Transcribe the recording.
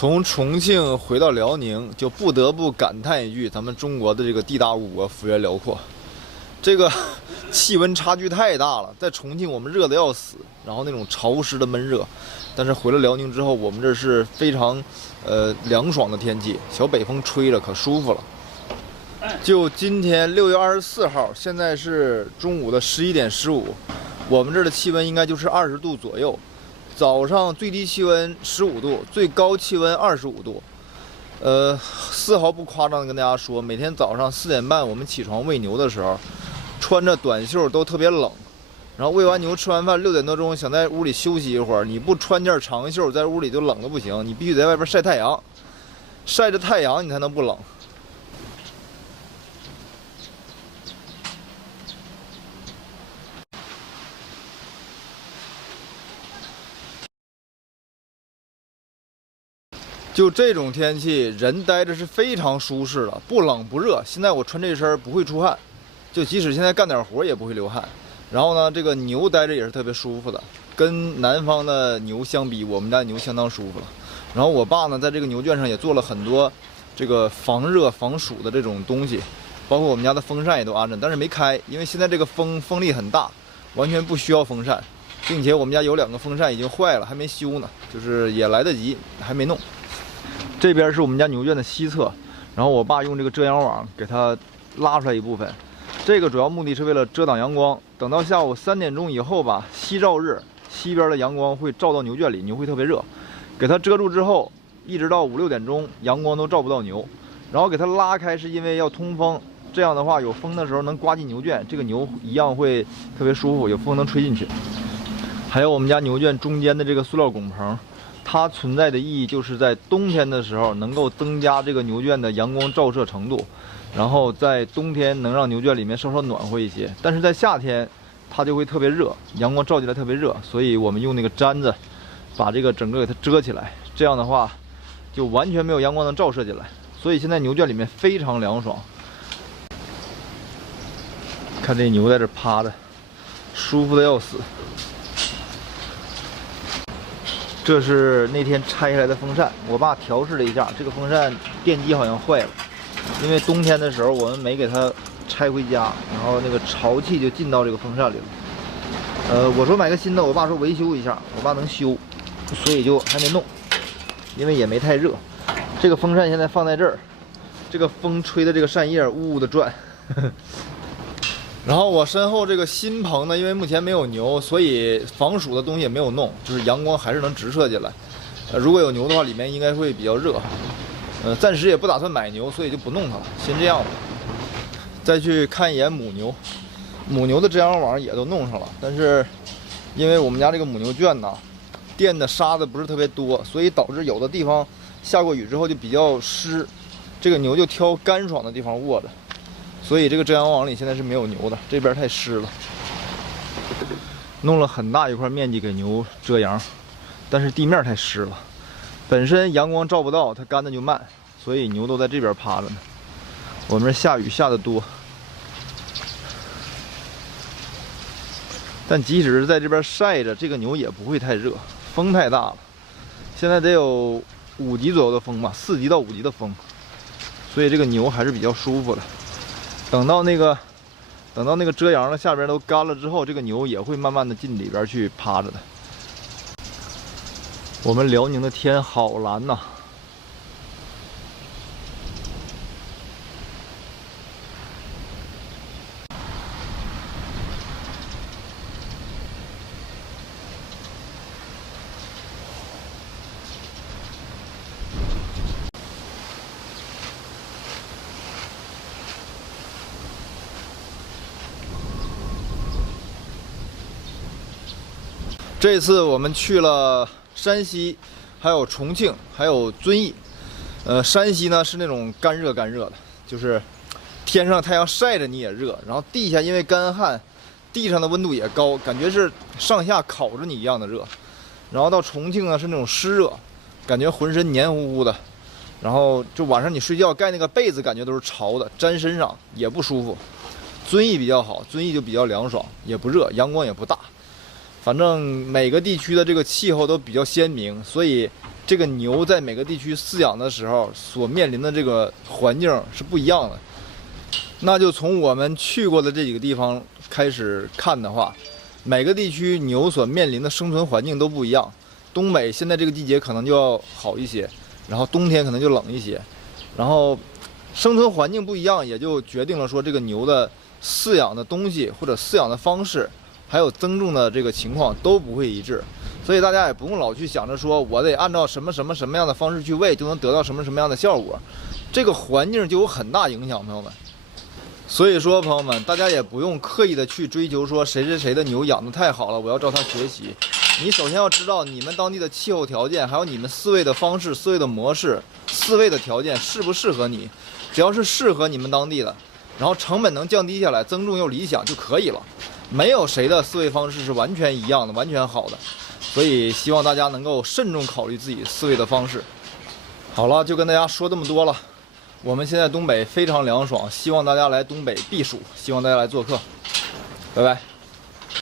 从重庆回到辽宁，就不得不感叹一句：咱们中国的这个地大物博，幅员辽阔。这个气温差距太大了，在重庆我们热得要死，然后那种潮湿的闷热。但是回了辽宁之后，我们这是非常凉爽的天气，小北风吹着可舒服了。就今天6月24号，现在是中午的11点15，我们这儿的气温应该就是20度左右。早上最低气温15度，最高气温25度。丝毫不夸张的跟大家说，每天早上4点半我们起床喂牛的时候，穿着短袖都特别冷。然后喂完牛吃完饭6点多钟，想在屋里休息一会儿，你不穿件长袖，在屋里就冷的不行，你必须在外边晒太阳，晒着太阳你才能不冷。就这种天气，人待着是非常舒适的，不冷不热。现在我穿这身不会出汗，就即使现在干点活也不会流汗。然后呢，这个牛待着也是特别舒服的，跟南方的牛相比，我们家牛相当舒服了。然后我爸呢，在这个牛圈上也做了很多这个防热防暑的这种东西，包括我们家的风扇也都安着，但是没开，因为现在这个风力很大，完全不需要风扇，并且我们家有2个风扇已经坏了，还没修呢，就是也来得及，还没弄。这边是我们家牛圈的西侧，然后我爸用这个遮阳网给它拉出来一部分。这个主要目的是为了遮挡阳光，等到下午3点钟以后吧，西照日，西边的阳光会照到牛圈里，牛会特别热。给它遮住之后，一直到5、6点钟，阳光都照不到牛。然后给它拉开，是因为要通风，这样的话有风的时候能刮进牛圈，这个牛一样会特别舒服，有风能吹进去。还有我们家牛圈中间的这个塑料拱棚，它存在的意义就是在冬天的时候能够增加这个牛圈的阳光照射程度，然后在冬天能让牛圈里面稍稍暖和一些。但是在夏天它就会特别热，阳光照进来特别热，所以我们用那个毡子把这个整个给它遮起来，这样的话就完全没有阳光能照射进来，所以现在牛圈里面非常凉爽。看这牛在这趴着，舒服的要死。这是那天拆下来的风扇，我爸调试了一下，这个风扇电机好像坏了，因为冬天的时候我们没给它拆回家，然后那个潮气就进到这个风扇里了。我说买个新的，我爸说维修一下，我爸能修，所以就还没弄，因为也没太热。这个风扇现在放在这儿，这个风吹的这个扇叶呜呜的转。然后我身后这个新棚呢，因为目前没有牛，所以防暑的东西也没有弄，就是阳光还是能直射进来。如果有牛的话，里面应该会比较热。暂时也不打算买牛，所以就不弄它了，先这样吧。再去看一眼母牛，母牛的遮阳网也都弄上了，但是因为我们家这个母牛圈呢，垫的沙子不是特别多，所以导致有的地方下过雨之后就比较湿，这个牛就挑干爽的地方卧着。所以这个遮阳网里现在是没有牛的，这边太湿了。弄了很大一块面积给牛遮阳，但是地面太湿了，本身阳光照不到，它干的就慢，所以牛都在这边趴着呢。我们这下雨下的多，但即使是在这边晒着，这个牛也不会太热，风太大了。现在得有5级左右的风吧，4级到5级的风，所以这个牛还是比较舒服的。等到那个遮阳的下边都干了之后，这个牛也会慢慢的进里边去趴着的。我们辽宁的天好蓝呐！这次我们去了山西，还有重庆，还有遵义。山西呢是那种干热的，就是天上太阳晒着你也热，然后地下因为干旱，地上的温度也高，感觉是上下烤着你一样的热。然后到重庆呢是那种湿热，感觉浑身黏糊糊的，然后就晚上你睡觉盖那个被子感觉都是潮的，粘身上也不舒服。遵义比较好，遵义就比较凉爽，也不热，阳光也不大。反正每个地区的这个气候都比较鲜明，所以这个牛在每个地区饲养的时候所面临的这个环境是不一样的。那就从我们去过的这几个地方开始看的话，每个地区牛所面临的生存环境都不一样。东北现在这个季节可能就要好一些，然后冬天可能就冷一些，然后生存环境不一样，也就决定了说这个牛的饲养的东西或者饲养的方式，还有增重的这个情况都不会一致。所以大家也不用老去想着说我得按照什么样的方式去喂就能得到什么样的效果，这个环境就有很大影响，朋友们。所以说，朋友们，大家也不用刻意的去追求说谁的牛养得太好了，我要照他学习。你首先要知道你们当地的气候条件，还有你们饲喂的方式、饲喂的模式、饲喂的条件适不适合你。只要是适合你们当地的，然后成本能降低下来，增重又理想就可以了。没有谁的饲喂方式是完全一样的、完全好的。所以希望大家能够慎重考虑自己饲喂的方式。好了，就跟大家说这么多了。我们现在东北非常凉爽，希望大家来东北避暑，希望大家来做客，拜拜。